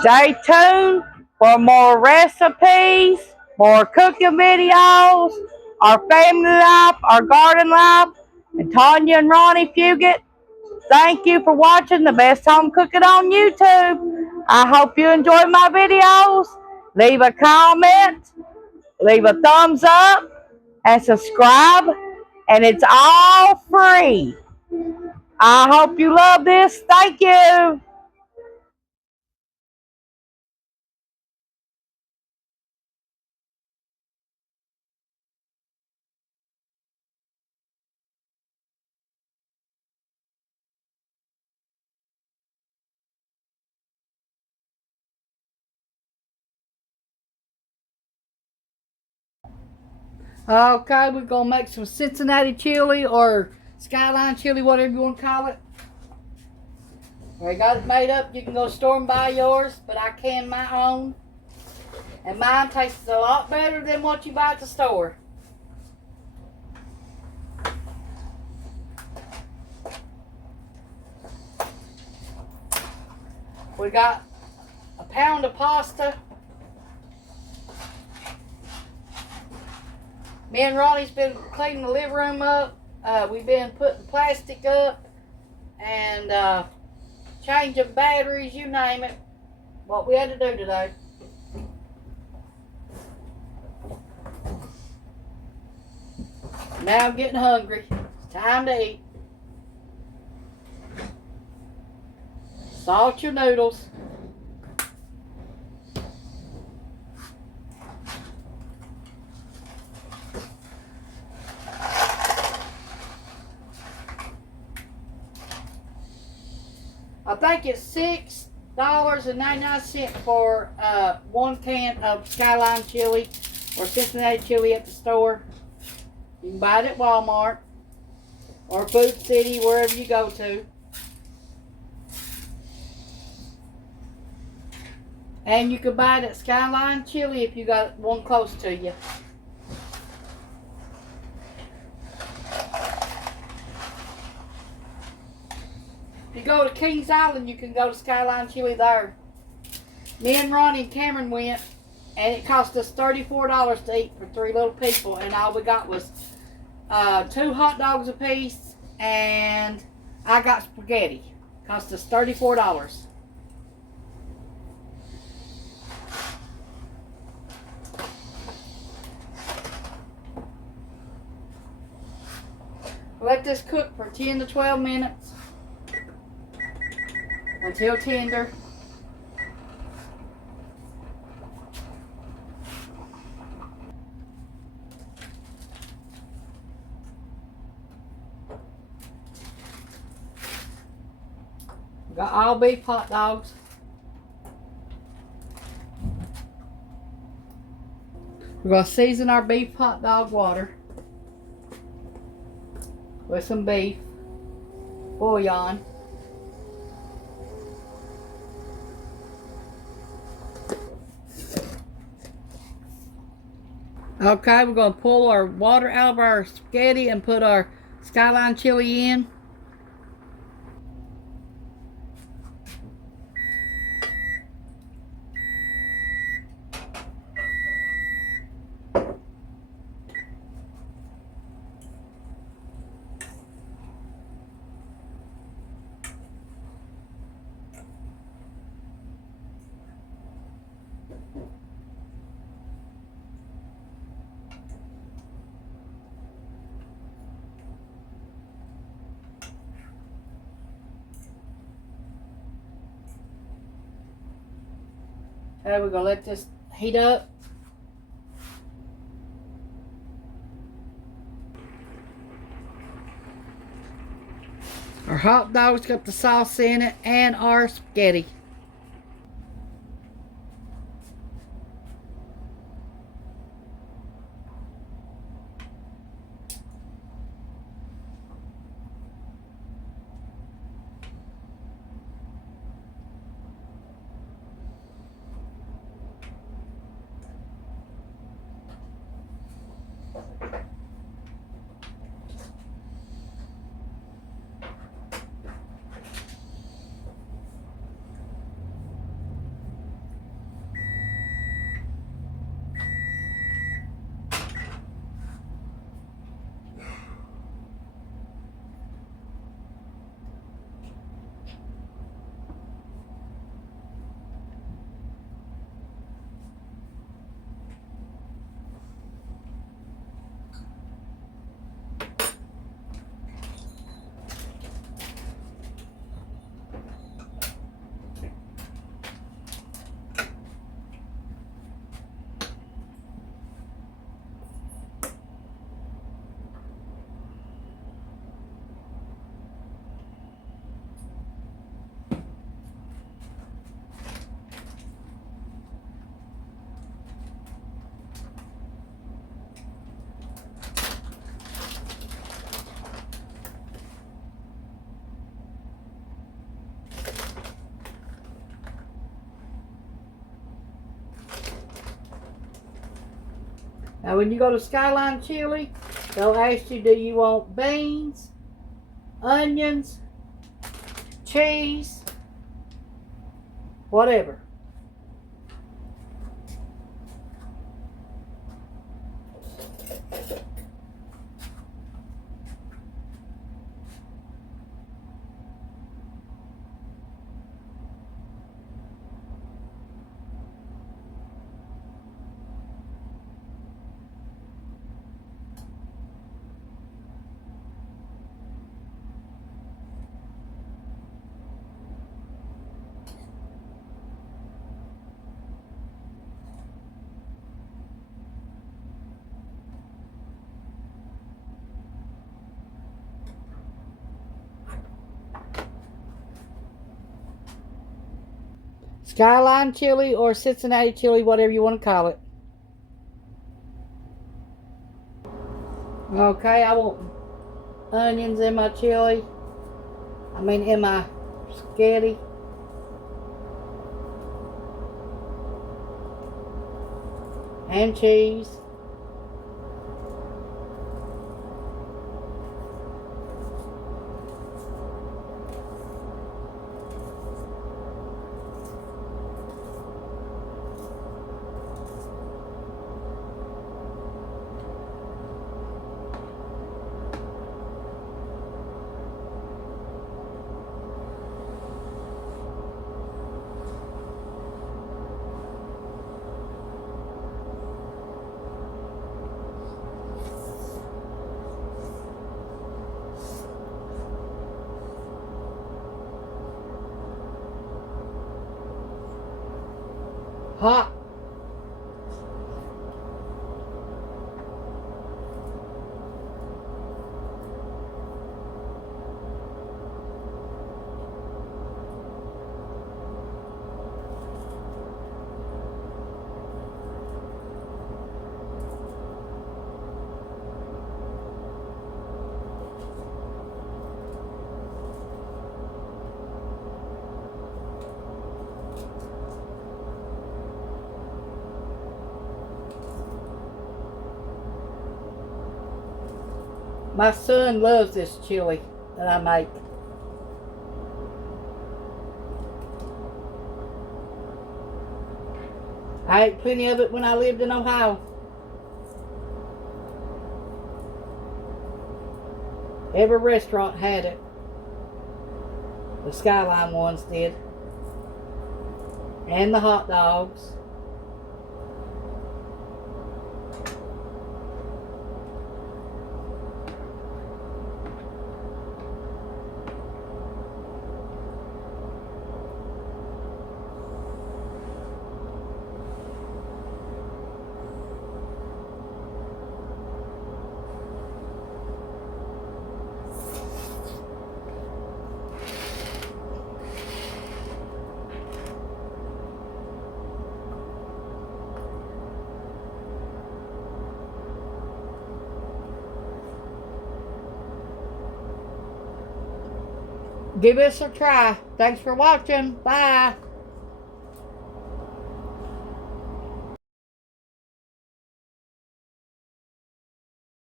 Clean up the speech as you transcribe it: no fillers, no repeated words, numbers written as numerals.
Stay tuned for more recipes, more cooking videos, our family life, our garden life, and Tawynia and Ronnie Fugate. Thank you for watching the best home cooking on YouTube. I hope you enjoy my videos. Leave a comment, leave a thumbs up, and subscribe. And it's all free. I hope you love this. Thank you. Okay, we're going to make some Cincinnati chili or skyline chili, whatever you want to call it. I got it made up. You can go store and buy yours, but I can my own. And mine tastes a lot better than what you buy at the store. We got a pound of pasta. Me and Ronnie's been cleaning the living room up. We've been putting plastic up and changing batteries, you name it. What we had to do today. Now I'm getting hungry. It's time to eat. Salt your noodles. I think it's $6.99 for 1 can of Skyline chili or Cincinnati chili at the store. You can buy it at Walmart or Food City, wherever you go to. And you can buy it at Skyline Chili if you got one close to you. If you go to Kings Island, you can go to Skyline Chili there. Me and Ronnie and Cameron went, and it cost us $34 to eat for 3 little people, and all we got was 2 hot dogs a piece, and I got spaghetti. Cost us $34. Let this cook for 10 to 12 minutes until tender. We got all beef hot dogs. We're going to season our beef hot dog water with some beef bouillon. Okay, we're going to pull our water out of our spaghetti and put our Skyline chili in. Okay, we're going to let this heat up. Our hot dogs got the sauce in it and our spaghetti. Now when you go to Skyline Chili, they'll ask you, do you want beans, onions, cheese, whatever. Skyline Chili or Cincinnati Chili, whatever you want to call it. Okay, I want onions in my chili. In my spaghetti. And cheese. Hot. My son loves this chili that I make. I ate plenty of it when I lived in Ohio. Every restaurant had it. The Skyline ones did. And the hot dogs. Give us a try. Thanks for watching. Bye.